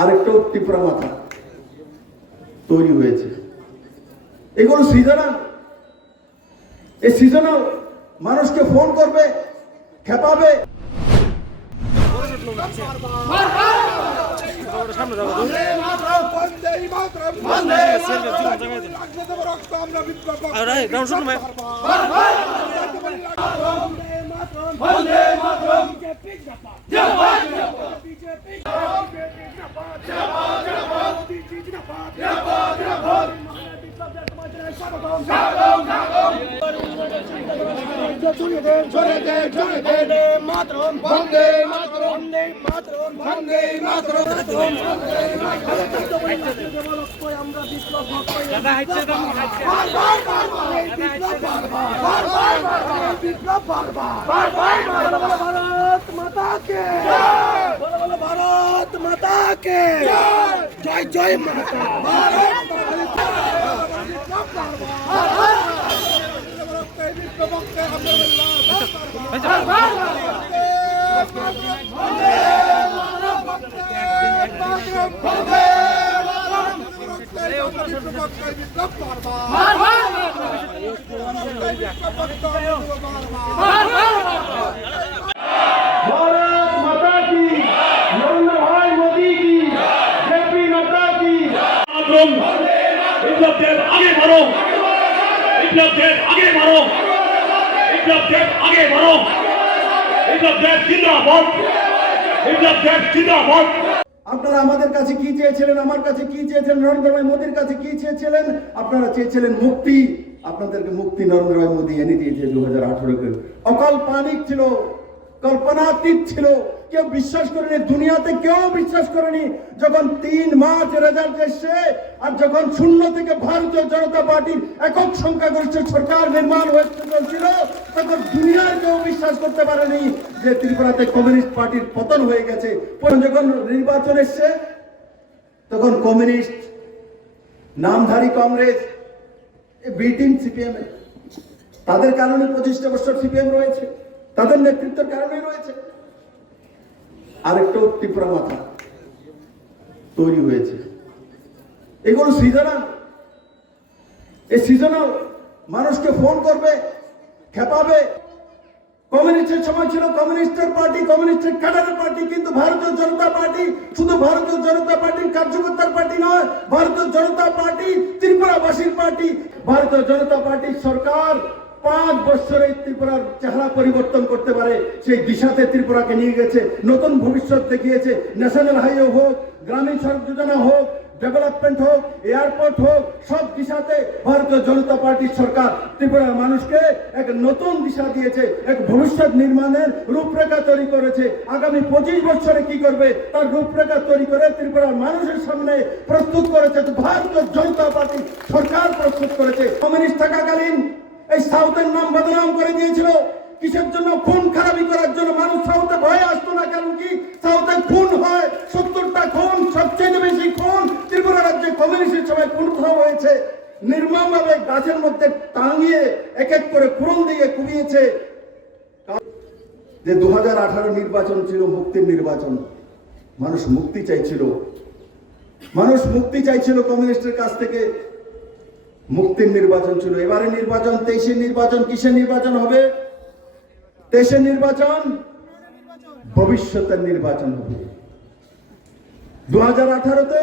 আরেকটা ত্রিপুরা মাথা তৈরি হয়েছে। এগুলো সিজনাল। এই সিজনাল মানুষকে ফোন করবে, খেপাবে। भारत माता के जय जय माता आगे बढ़ो, आगे बढ़ो, आगे बढ़ो, जिंदाबाद, जिंदाबाद। আপনারা আমাদের কাছে কি চেয়েছিলেন, আমার কাছে কি চেয়েছিলেন, নরেন্দ্র ভাই মোদীর কাছে কি চেয়েছিলেন? আপনারা চেয়েছিলেন মুক্তি। আপনাদেরকে মুক্তি নরেন্দ্র ভাই মোদী এনে দিয়েছে 2018-কে। অকল্পনিক ছিল, কল্পনাতীত ছিল, কেউ বিশ্বাস করেনি, দুনিয়াতে কেউ বিশ্বাস করেনি। যখন 3 মার্চ রেজাল্ট এসছে আর যখন শূন্য থেকে ভারতীয় জনতা পার্টির একক সংখ্যাগরিষ্ঠ সরকার নির্মাণ হয়েছিল, তখন দুনিয়ার কেউ বিশ্বাস করতে পারেনি যে ত্রিপুরাতে কমিউনিস্ট পার্টির পতন হয়ে গেছে। যখন নির্বাচন এসছে তখন কমিউনিস্ট, নামধারী কংগ্রেস, বি টিম সিপিএম, তাদের কারণে 25টা বছর সিপিএম রয়েছে, তাদের নেতৃত্বের কারণেই রয়েছে। আরেকটা ত্রিপুরা মাথা তৈরি হয়েছে। এগুলো সিজনাল। এই সিজনাল মানুষকে ফোন করবে, খেপাবে। কমিউনিস্টের সময় ছিল কমিউনিস্টের পার্টি, কমিউনিস্টের ক্যাডারের পার্টি, কিন্তু ভারতীয় জনতা পার্টি শুধু ভারতীয় জনতা পার্টির কার্যকর্তার পার্টি নয়, ভারতীয় জনতা পার্টি ত্রিপুরাবাসীর পার্টি। ভারতীয় জনতা পার্টির সরকার 5 বছরে ত্রিপুরার চেহারা পরিবর্তন করতে পারে সেই দিশাতে ত্রিপুরাকে নিয়ে গেছে, নতুন ভবিষ্যৎ দেখিয়েছে। ন্যাশনাল হাইওয়ে হোক, গ্রামীণ সড়ক যোজনা হোক, ডেভেলপমেন্ট হোক, এয়ারপোর্ট হোক, সব দিশাতে ভারতীয় জনতা পার্টির সরকার ত্রিপুরার মানুষকে এক নতুন দিশা দিয়েছে, এক ভবিষ্যৎ নির্মাণের রূপরেখা তৈরি করেছে। আগামী 25 বছরে কি করবে তার রূপরেখা তৈরি করে ত্রিপুরার মানুষের সামনে প্রস্তুত করেছে ভারতীয় জনতা পার্টি সরকার, প্রস্তুত করেছে। কমিউনিস্ট থাকাকালীন এই সাউথের নাম বদনাম করে দিয়েছিল। কিসের জন্য? খুন খারাপি করার জন্য। মানুষ সাউথে ভয়ে আসতো না, কারণ কি সাউথে খুন হয়, 70টা খুন, সবচেয়ে বেশি খুন ত্রিপুরা রাজ্যে কমিউনিস্টের সময় খুন হয়েছে। নির্মমভাবে গাছের মধ্যে টাঙিয়ে এক এক করে খুন দিয়ে কুবিয়েছে। যে 2018 নির্বাচন ছিল মুক্তির নির্বাচন, মানুষ মুক্তি চাইছিল, মানুষ মুক্তি চাইছিল কমিউনিস্টের কাছ থেকে। মুক্তির নির্বাচন ছিল। এবারে নির্বাচন 23-এর নির্বাচন কিসের নির্বাচন হবে? 23-এর নির্বাচন ভবিষ্যতের নির্বাচন হবে। 2018-তে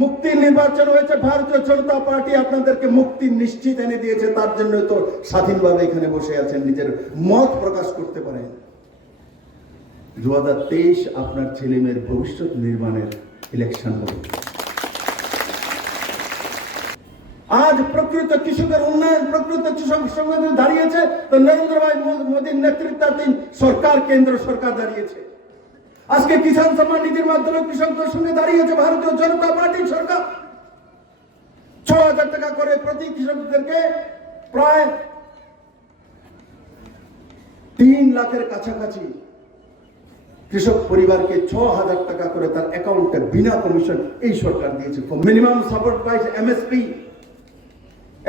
মুক্তির নির্বাচন হয়েছে। ভারতীয় জনতা পার্টি আপনাদেরকে মুক্তি নিশ্চিত এনে দিয়েছে। তার জন্য তো স্বাধীনভাবে এখানে বসে আছেন, নিজের মত প্রকাশ করতে পারেন। 2023 আপনার ছেলে মেয়ের ভবিষ্যৎ নির্মাণের ইলেকশন হবে। আজ প্রকৃত কৃষকের উন্নয়ন, প্রকৃত কৃষক সংগঠন দাঁড়িয়েছে তো নরেন্দ্র ভাই মোদীর নেতৃত্বাধীন সরকার, কেন্দ্র সরকার দাঁড়িয়েছে। আজকে কিষাণ সম্মান নিধির মাধ্যমে কৃষকদের সঙ্গে দাঁড়িয়েছে ভারতীয় জনতা পার্টির সরকার। 6,000 টাকা করে প্রতি কৃষকদেরকে প্রায় 3 লাখের কাছাকাছি কৃষক পরিবারকে 6,000 টাকা করে তার অ্যাকাউন্টে বিনা কমিশন এই সরকার দিয়েছে। Minimum support price MSP,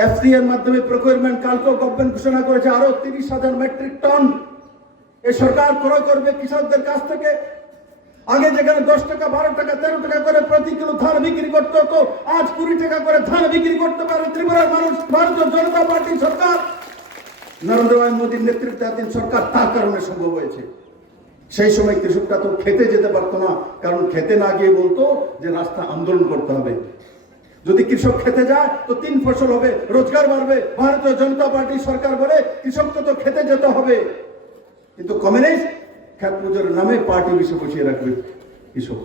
FC এর মাধ্যমে প্রকিউরমেন্ট কালকেও গভর্নমেন্ট ঘোষণা করেছে আরো 30,000 মেট্রিক টন এই সরকার ক্রয় করবে কৃষকদের কাছ থেকে। আগে যেখানে 10 টাকা 12 টাকা 13 টাকা করে প্রতি কিলো ধান বিক্রি করতে হতো, আজ 20 টাকা করে ধান বিক্রি করতে পারে ত্রিপুরার মানুষ। ভারতীয় জনতা পার্টি সরকার, নরেন্দ্র ভাই মোদীর নেতৃত্বাধীন সরকার, তার কারণে সম্ভব হয়েছে। সেই সময় কৃষকরা তো খেতে যেতে পারতো না, কারণ খেতে না গিয়ে বলতো যে রাস্তা আন্দোলন করতে হবে। যদি কৃষক খেতে যায় তো 3 ফসল হবে, রোজগার বাড়বে। ভারতীয় জনতা পার্টি সরকার বলে কৃষককে তো খেতে যেতে হবে, কিন্তু কমিউনিস্ট খ্যাত পুজোর নামে পার্টি বিষয় বসিয়ে রাখবে কৃষক।